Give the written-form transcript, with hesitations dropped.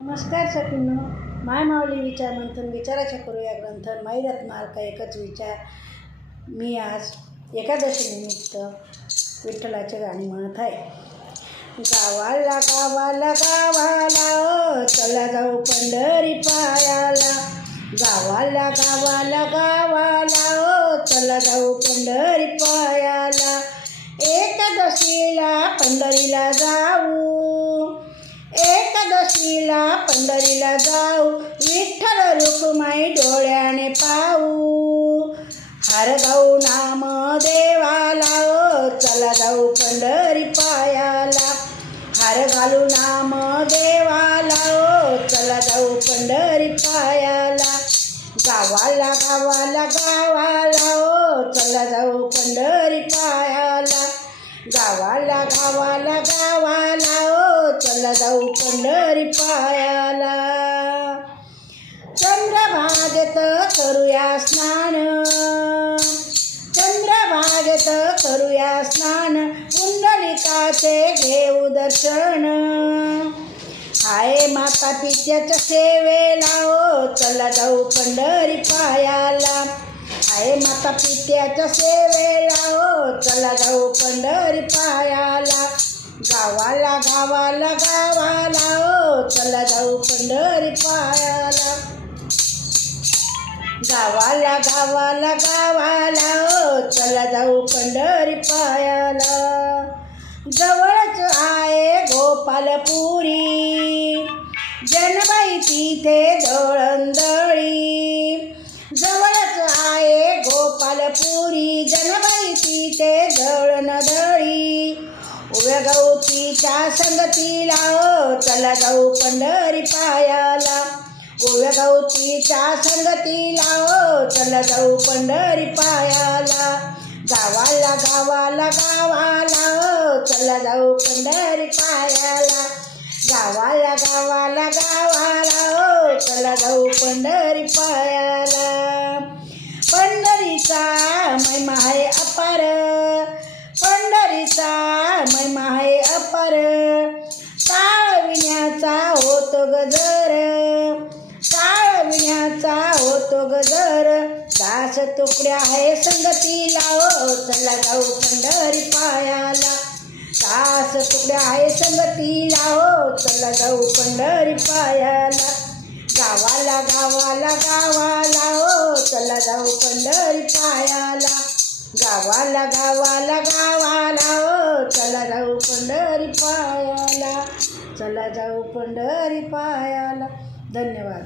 नमस्कार सखींनो, माय माऊली विचार मंथन विचाराच्या करूया ग्रंथन माई रत्नाल का एकच विचार. मी आज एकादशी निमित्त विठ्ठलाचे गाणी म्हणत आहे. गावाला गावाला गावाला ओ, चला जाऊ पंढरी पायाला. गावाला गावाला गावाला ओ, चला जाऊ पंढरी पायाला. एकादशीला पंढरीला जाऊ, एकादशीला पंढरीला जाऊ. विठ्ठल रुक्माई डोळ्याने पाहू. हार गाऊ नाम देवाला ओ, चला जाऊ पंढरी पायाला. हार घालू नाम देवाला ओ, चला जाऊ पंढरी पायाला. गावाला गावाला गावाला ओ, चला जाऊ पंढरी पायाला. गावाला गावाला गावाला ओ, चला जाऊ पंढरी पायाला. चंद्रभागेत करूया स्नान, चंद्रभागेत करूया स्नान. पुंडलिकाचे घेऊ दर्शन. आहे माता पित्याच्या सेवेला ओ, चला जाऊ पंढरी पायाला. आहे माता पित्याच्या सेवेला ओ, चला जाऊ पंढरी पायाला. गावाला गावाला गावाला ओ, चला जाऊ पंढरी पायाला. गावाला गावाला गावाला ओ, चला जाऊ पंढरी पायाला. जवळच आहे गोपालपुरी, जनबाई तिथे दळणदळी. जवळच आहे गोपालपुरी, जनबाई तिथे दळणदळी. उभ्या गवतीच्या संगतीला ओ, चला जाऊ पंढरी पायाला. उभ्या गवतीच्या संगतीला ओ, चला जाऊ पंढरी पायाला. गावाला गावाला गावाला ओ, चला जाऊ पंढरी पायाला. गावाला गावाला गावाला ओ, चला जाऊ पंढरी पायाला. पंढरीचा महिमा आहे अपार, पंढरीचा महिमा आहे अपार. टाळविण्याचा होतो गजर, टाळविण्याचा होतो गजर. दास तुकड्या आहे संगतीला ओ, चला जाऊ पंढरी पायाला. दास तुकड्या आहे संगतीला ओ, चला जाऊ पंढरी पायाला. गावाला गावाला गावाला ओ, चला जाऊ पंढरी पायाला. गावाला गावाला गावाला ओ, चला जाऊ पंढरी पायाला. चला जाऊ पंढरी पायाला. धन्यवाद.